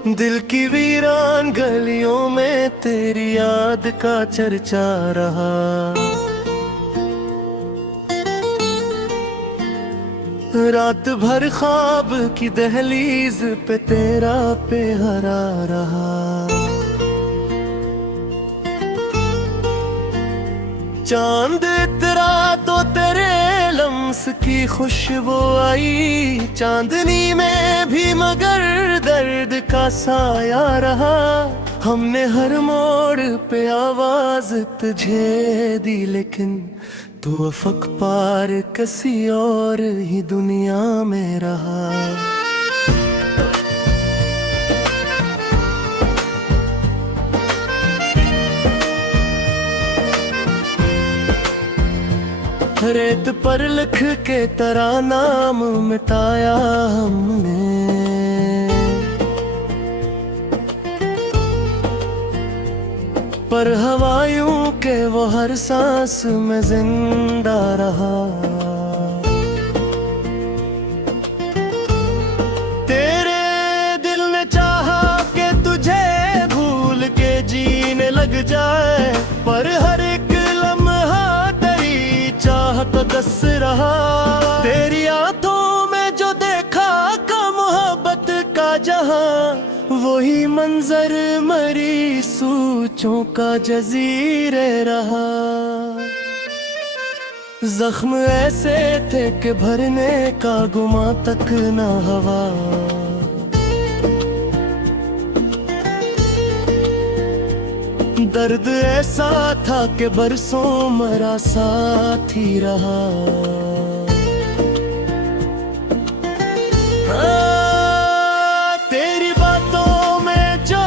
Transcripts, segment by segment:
दिल की वीरान गलियों में तेरी याद का चर्चा रहा। रात भर ख्वाब की दहलीज पे तेरा पेहरा रहा। चांद इतरा तो तेरे लम्स की खुशबू आई, चांदनी में भी मगर दर्द का साया रहा। हमने हर मोड़ पे आवाज तुझे दी, लेकिन तू अफक पार किसी और ही दुनिया में रहा। रेत पर लिख के तेरा नाम मिटाया हमने, पर हवायों के वो हर सांस में जिंदा रहा। तेरे दिल ने चाहा कि तुझे भूल के जीने लग जाए, पर हर एक तो दस रहा। तेरी आंखों में जो देखा का मोहब्बत का जहां, वही मंजर मरी सोचों का जजीरे रहा। जख्म ऐसे थे कि भरने का गुमा तक न हवा। दर्द ऐसा था कि बरसों मरा साथ ही रहा। तेरी बातों में जो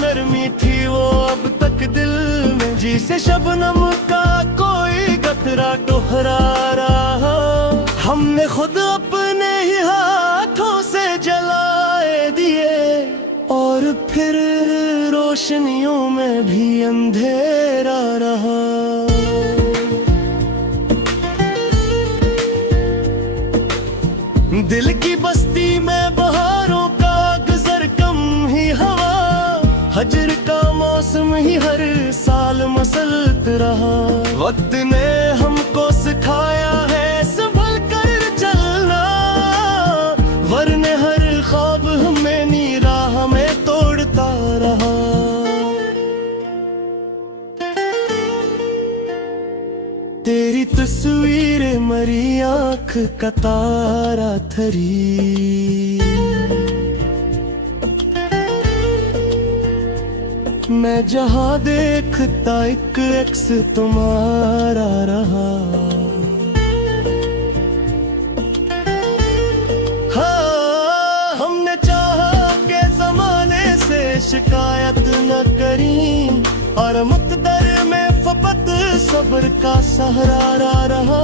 नरमी थी वो अब तक दिल में, जिसे शबनम का कोई कतरा टोहरा रहा। हमने खुद अपने ही हाथों से जलाए दिए, और फिर रोशनियों में भी अंधेरा रहा। दिल की बस्ती में बहारों का गुजर कम ही हवा, हजर का मौसम ही हर साल मसलत रहा। वक्त ने हमको सिखाया है संभल कर चलना, वरने हर ख्वाब हमें नीरा हमें तोड़ता रहा। तेरी तस्वीर मरी आँख का तारा थरी, मैं जहाँ देखता एक अक्स तुम्हारा रहा। हाँ, हमने चाहा के जमाने से शिकायत न करी, और मुक़द्दर में फपत सब्र का सहारा रहा।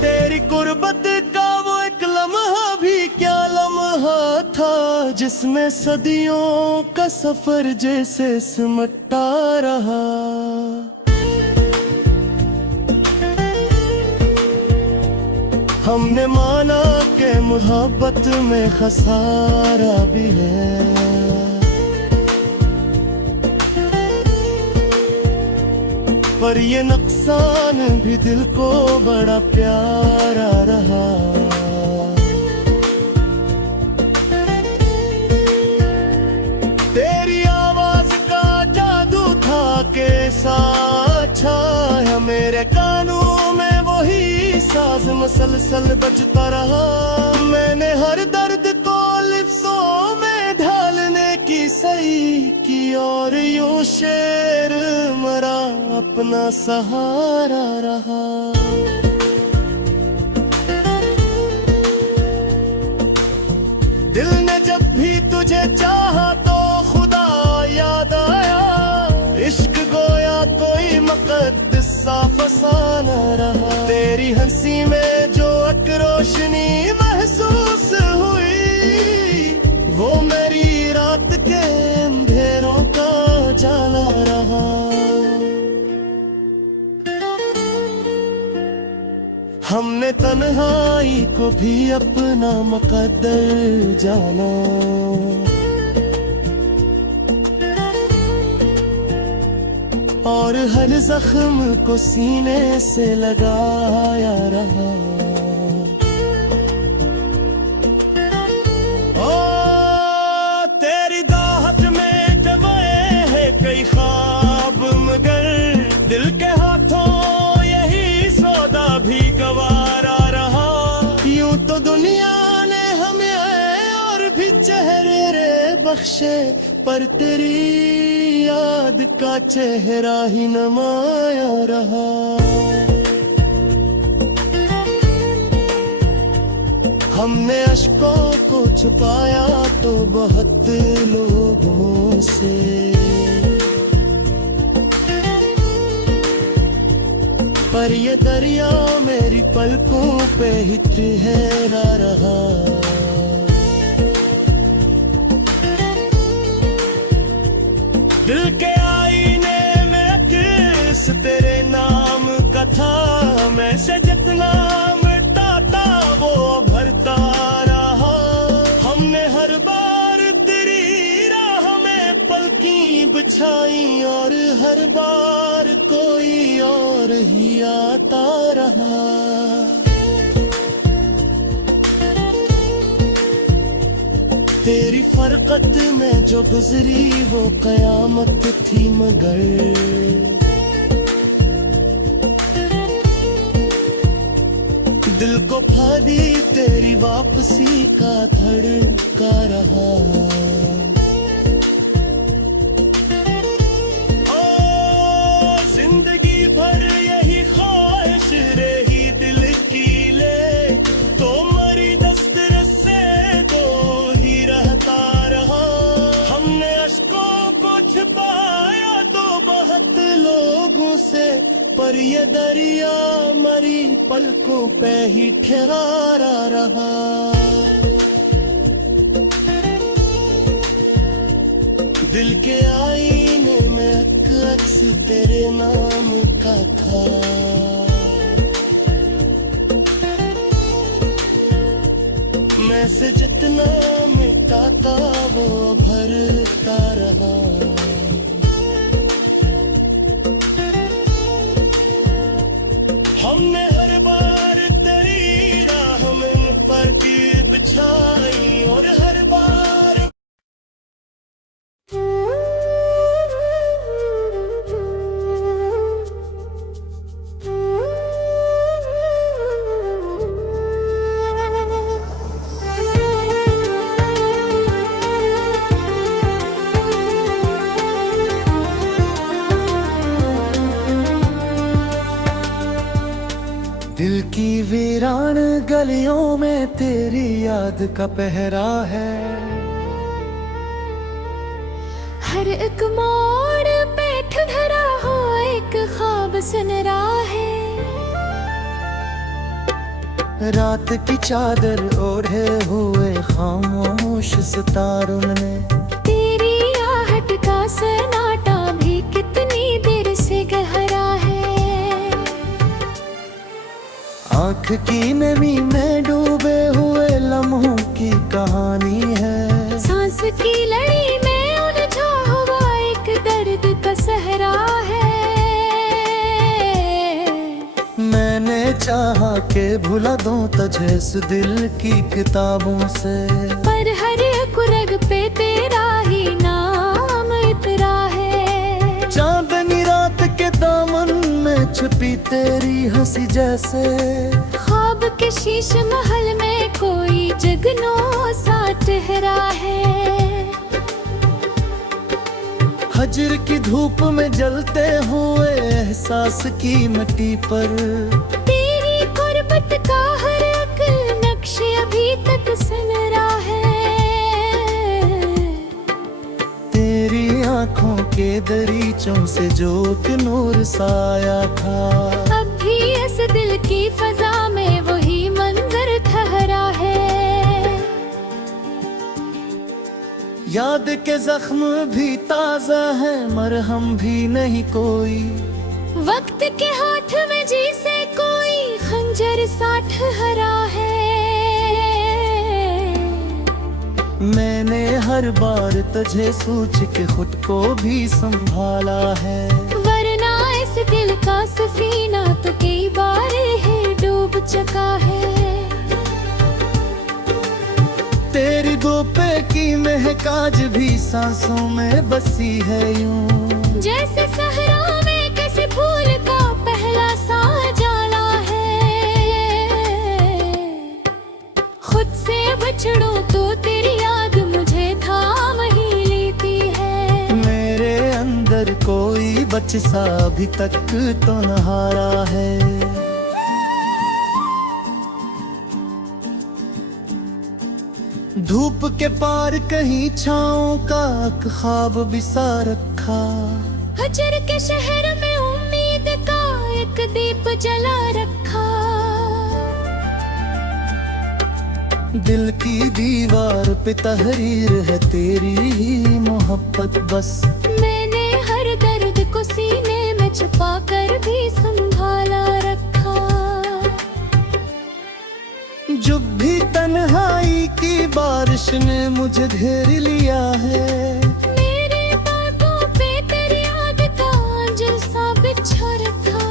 तेरी कुर्बत का वो एक लम्हा भी क्या लम्हा था, जिसमें सदियों का सफर जैसे सिमटा रहा। हमने माना कि मोहब्बत में खसारा भी है, पर ये नुकसान भी दिल को बड़ा प्यारा रहा। तेरी आवाज का जादू था के साथ छाया मेरे कानों में, वही साज मसलसल बजता रहा। मैंने हर दर्द को लिफ्ज़ों में ढालने की सही की, और यूं शेर मरा अपना सहारा रहा। दिल ने जब भी तुझे चाहा तो खुदा याद आया, इश्क गोया कोई मुक़द्दस सा फसाना रहा। तेरी हंसी में जो एक रोशनी महसूस हुई, वो मेरी रात के अंधेरों का जाला रहा। हमने तन्हाई को भी अपना मुक़द्दर जाना, और हर जख्म को सीने से लगाया रहा। ओ तेरी दाहत में डबोए हैं कई ख्वाब, मगर दिल के हाथों यही सौदा भी गवारा रहा। यूं तो दुनिया ने हमें और भी चेहरे रे बख्शे, पर तेरी याद का चेहरा ही नमाया रहा। हमने अश्कों को छुपाया तो बहुत लोगों से, पर ये दरिया मेरी पलकों पे ही ठहरा रहा। दिल के आईने में किस तेरे नाम का था, मैं से जितना मिटाता वो भरता रहा। हमने हर बार तेरी राह में पलकी बिछाई और हर बार कोई और ही आता रहा। तेरी फरकत में जो गुजरी वो कयामत थी, मगर दिल को फादी तेरी वापसी का धड़का रहा। ओ जिंदगी भर यही ख्वाहिश रही दिल की, ले तो मरी दस्तरस से तो ही रहता रहा। हमने अश्कों को छिपाया तो बहुत लोगों से, पर ये दरिया मरी पलकों पे ही ठहरा रहा। दिल के आईने में अक्स तेरे नाम का था, मैं से जितना मिटाता वो भरता रहा। हमने हर बार तेरी राह में पर्दे बिछाई और हर बार दिल की वीरान गलियों में तेरी याद का पहरा है। हर एक मोड़ पे ठहरा हो एक ख्वाब सुन रहा है। रात की चादर ओढ़े हुए खामोश सितारों ने तेरी आहट का सन्नाटा भी कितनी देर से गहरा है। आँख की नमी में डूबे हुए लम्हों की कहानी है। सांस की लड़ी में उलझा हुआ एक दर्द का सहरा है। मैंने चाहा के भुला दूं तुझे इस दिल की किताबों से, पर हर एक रग पे तेरा ही नाम इतरा है। चांदनी रात के दामन में छुपी तेरी हंसी जैसे, ख्वाब के शीश महल में कोई जगनों सा ठहरा है। हजर की धूप में जलते हुए एहसास की मिट्टी पर तेरी गुर्बत का हर एक नक्श अभी तक सनरा है। तेरी आँखों के दरीचों से जो कि नूर साया था, अब भी इस दिल की फजा में वही मंजर ठहरा है। याद के जख्म भी ताजा है, मरहम भी नहीं कोई। वक्त के हाथ में जैसे कोई खंजर सा ठहरा है। मैंने हर बार तुझे सोच के खुद को भी संभाला है, वरना दिल का सफीना तो कई बार है डूब चुका है। तेरी दो पे की महक आज भी सांसों में बसी है यूं, जैसे सहरा में किसी फूल का पहला सा जाला है। खुद से बछड़ूं तो तेरी याद मुझे थाम ही लेती है। मेरे अंदर कोई बच सा अभी तक तो न हारा है। धूप के पार कहीं छाँव का ख्वाब बिसा रखा, हजर के शहर में उम्मीद का एक दीप जला रखा। दिल की दीवार पे तहरीर है तेरी ही मोहब्बत बस। मैंने हर दर्द को सीने में छुपा कर भी संभाला रखा। जब भी तन्हाई की बारिश ने मुझे घेर लिया है, मेरे बातों पे तेरी याद का आंचल सा बिछा रखा।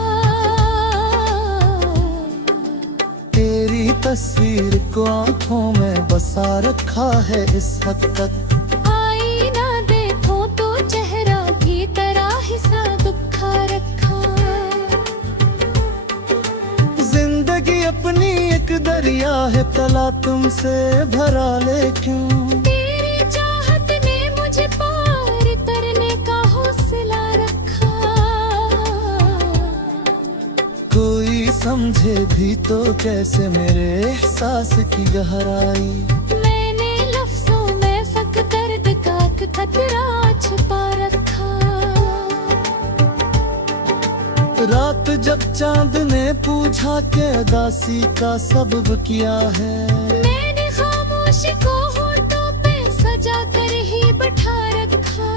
तेरी तस्वीर को आंखों में बसा रखा है इस हद तक। आईना देखो तो चेहरा भी तरह ही सा दुखा रखा। जिंदगी अपनी एक दरिया है तला तुमसे भरा, लेकिन तेरी चाहत ने मुझे पार करने का हौसला रखा। कोई समझे भी तो कैसे मेरे एहसास की गहराई। मैंने लफ्जों में फक दर्द का एक खतरा छुपा रखा। रात जब चांद ने पूछा के उदासी का सबब क्या है, मैंने खामोशी को होठों पे सजा कर ही बैठा रखा।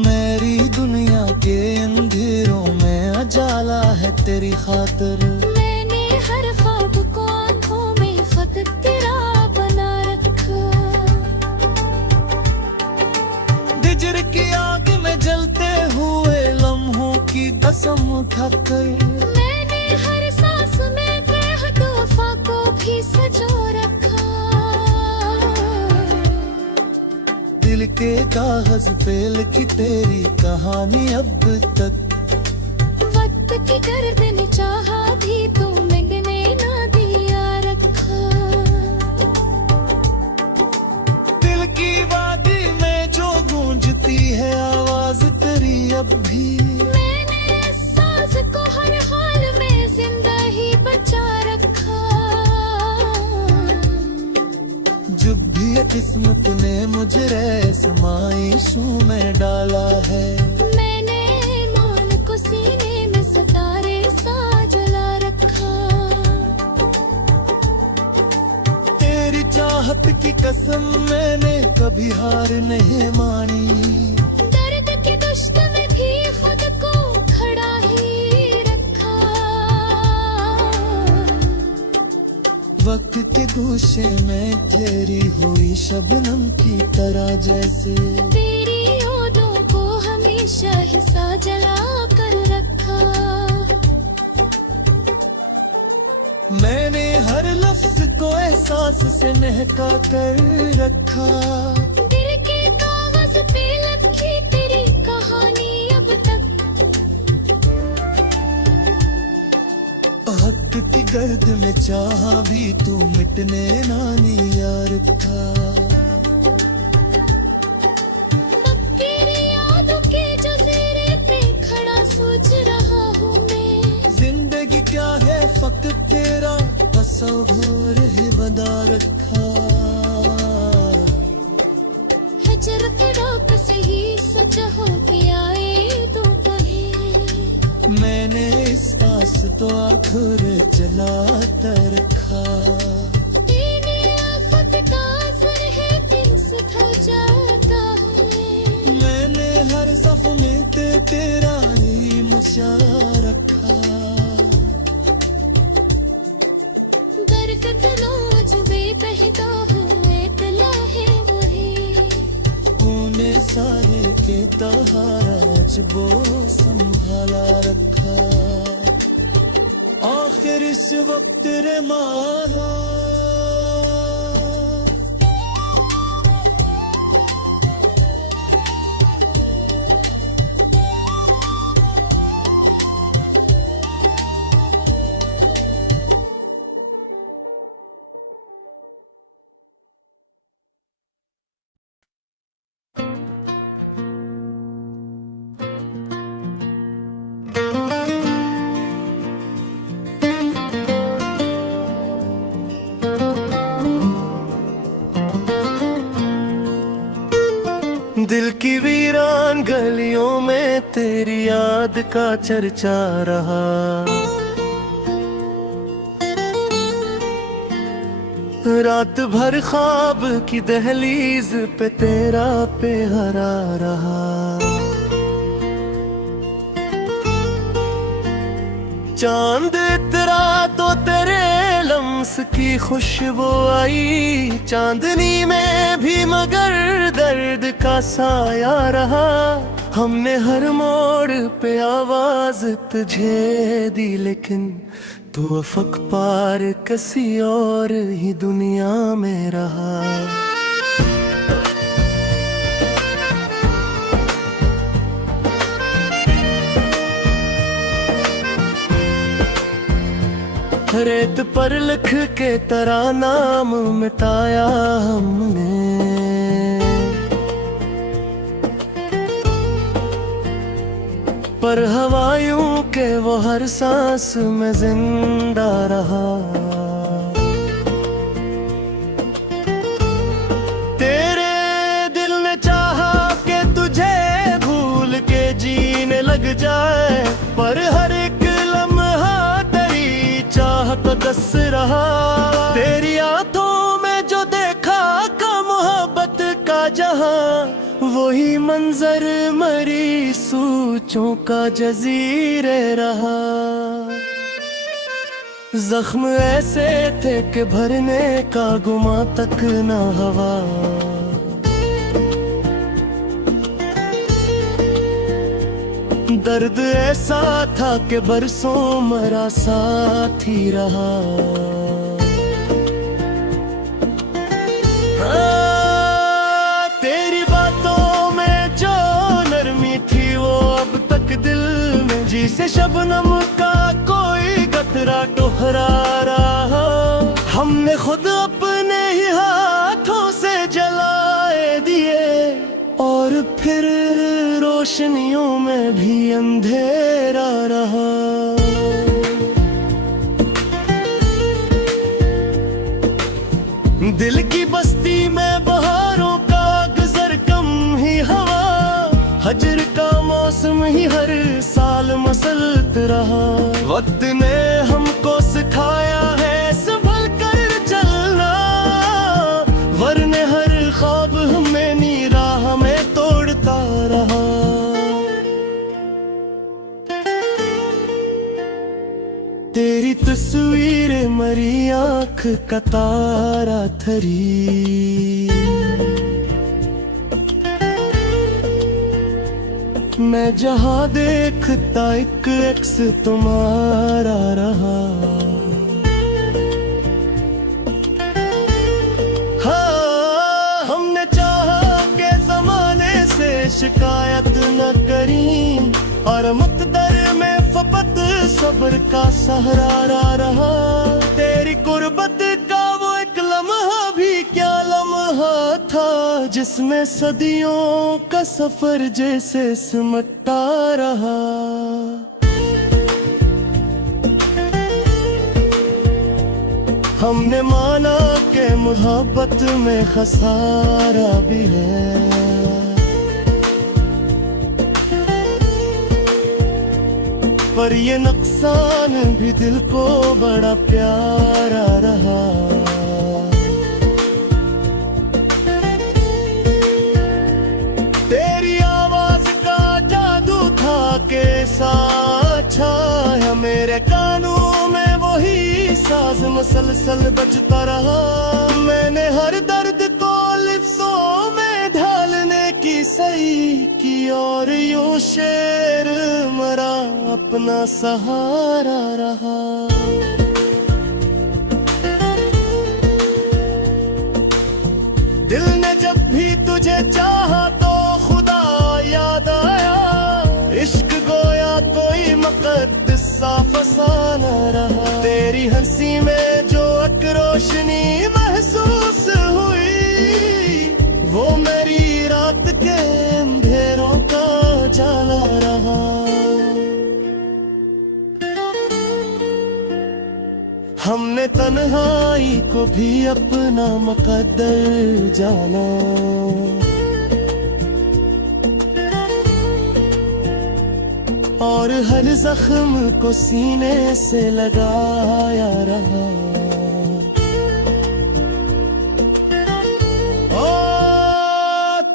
मेरी दुनिया के अंधेरों में उजाला है तेरी खातिर। मैंने हर ख्वाब को आंखों में खत तेरा बना रखा। हिजर की आग में जलते हुए लम्हों की कसम खाकर, मैंने हर सांस में कहत वफा को भी सजो रखा। दिल के कागज पे लिखी तेरी कहानी अब तक। वक्त की गर्दन चाहा भी तुमने ना दिया रखा। दिल की वादी में जो गूंजती है आवाज तेरी अब भी, मैंने इस साज को हर हाल में जिंदा ही बचा रखा। जब भी किस्मत ने मुझे रहस्यमाइशों में डाला है, मैंने मान को सीने में सितारे सा जला रखा। तेरी चाहत की कसम मैंने कभी हार नहीं मानी। दर्द की दुश्त में भी खुद को खड़ा ही रखा। वक्त के गोशे में तेरी हुई शबनम की तरह जैसे, तेरी यादों को हमेशा ही सा जला कर रखा। मैंने हर लफ्ज को एहसास से महका कर रखा। दिल के कागज पे लिखी तेरी कहानी अब तक। हक की गर्द में चाहा भी तू मिटने ना यार था। तेरी यादों के जज़ीरे पे खड़ा सोच रहा हूँ मैं। जिंदगी क्या है फक्त तेरा तस्वीर है बना रखा। हजर के रात से ही सोचा हो कि आए तो कहे। मैंने इस आस तो आखिर जलाता रखा। तेरी आफत का असर है दिल से थक जाता हूँ। मैंने हर सफ में तेरा ही मचा रखा। बरकत नोच बेपहिता हुए तला है वही। तूने सारे दिल के तहाराज वो संभाला रखा। आखिर इस वक्त रे मानो दिल की वीरान गलियों में तेरी याद का चर्चा रहा। रात भर ख्वाब की दहलीज पे तेरा पेहरा रहा। चांद इतरा तो तेरे लम्स की खुशबू आई। चांदनी में भी मगर दर्द का साया रहा। हमने हर मोड़ पे आवाज तुझे दी लेकिन तू अफक पार किसी और ही दुनिया में रहा। रेत पर लिख के तेरा नाम मिटाया हमने। पर हवायों के वो हर सांस में जिंदा रहा। तेरे दिल ने चाहा कि तुझे भूल के जीने लग जाए। पर हर एक तो दस रहा। तेरी आंखों में जो देखा का मोहब्बत का जहां वही मंजर मरी सोचों का जजीरे रहा। जख्म ऐसे थे कि भरने का गुमा तक ना हवा। दर्द ऐसा था कि बरसों मरा साथ ही रहा। तेरी बातों में जो नरमी थी वो अब तक दिल में जिसे शबनम का कोई कतरा टोहरा रहा। हमने खुद अपने ही हाथों से जलाए दिए और फिर रोशनियों में भी अंधेरा रहा। दिल की बस्ती में बहारों का गुजर कम ही हवा। हजर का मौसम ही हर साल मसलत रहा। वक्त ने हमको सिखाया है संभल कर चलना। वरने हर ख्वाब हमें नीरा हमें तोड़ता रहा। तेरी तस्वीर मरी आँख का तारा थरी। मैं जहाँ देखता एक एक्स तुम्हारा रहा। हाँ, हमने चाहा के जमाने से शिकायत न करी। और मुक़द्दर में फपत सब्र का सहारा रहा। तेरी कुर्बत का वो एक लम्हा भी क्या लम्हा था जिसमें सदियों का सफर जैसे सिमटता रहा। हमने माना कि मोहब्बत में खसारा भी है। पर ये नुकसान भी दिल को बड़ा प्यारा रहा। तेरी आवाज का जादू था के साथ छाया मेरे कानों में वही साज मसलसल बजता रहा। मैंने हर दर्द को लिफ्ज़ों में ढालने की सही की अपना सहारा रहा। दिल ने जब भी तुझे चाहा तो खुदा याद आया। इश्क गोया कोई मुकद्दस सा फसाना रहा। तेरी हंसी में जो एक रोशनी महसूस हुई, वो मेरी रात के अंधेरों का जाला रहा। हमने तन्हाई को भी अपना मुकद्दर जाना। और हर जख्म को सीने से लगाया रहा। ओ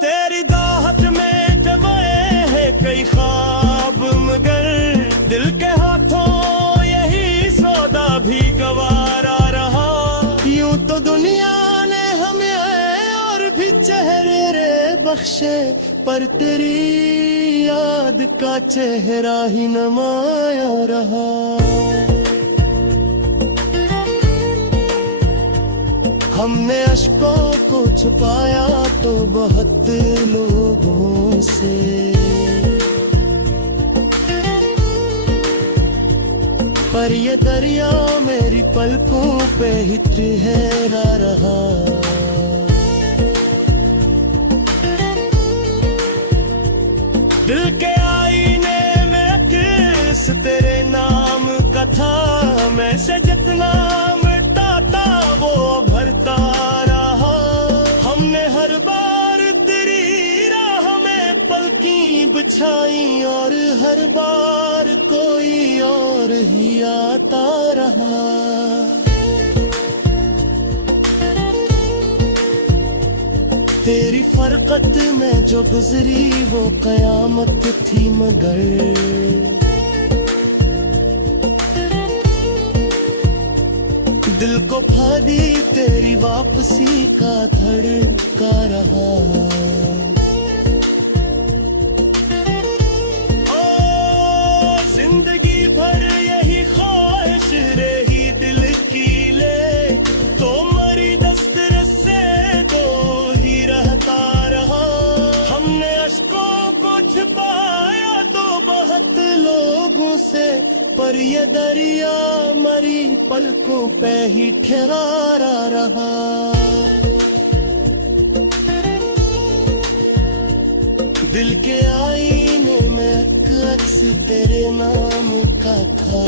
तेरी दाहत में जमाए हैं कई ख्वाब, मगर दिल के हाथों यही सौदा भी गवारा रहा। यूं तो दुनिया ने हमें और भी चेहरे रे बख्शे, पर तेरी याद का चेहरा ही नमाया रहा। हमने अश्कों को छुपाया तो बहुत लोगों से, पर ये दरिया मेरी पलकों पे ही ठहरा रहा। दिल के आईने में किस तेरे नाम का था। मैं से जितना मिटाता वो भरता रहा। हमने हर बार तेरी राह में पलकी बिछाई, और हर बार कोई और ही आता रहा। तेरी फरकत में जो गुजरी वो कयामत थी, मगर दिल को फा दी तेरी वापसी का धड़का रहा। ओ जिंदगी भर यही ख्वाहिश रही दिल की, ले तो मरी दस्तरस से तो ही रहता रहा। हमने अश्कों को छिपाया तो बहुत लोगों से, पर ये दरिया मरी पलकों पे ही ठहरा रहा। दिल के आईने में अक्स तेरे नाम का था।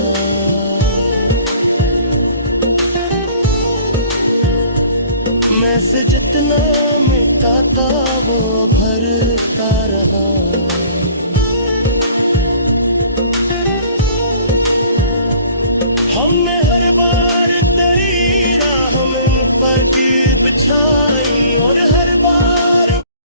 मैं से जितना मिटाता वो भरता रहा।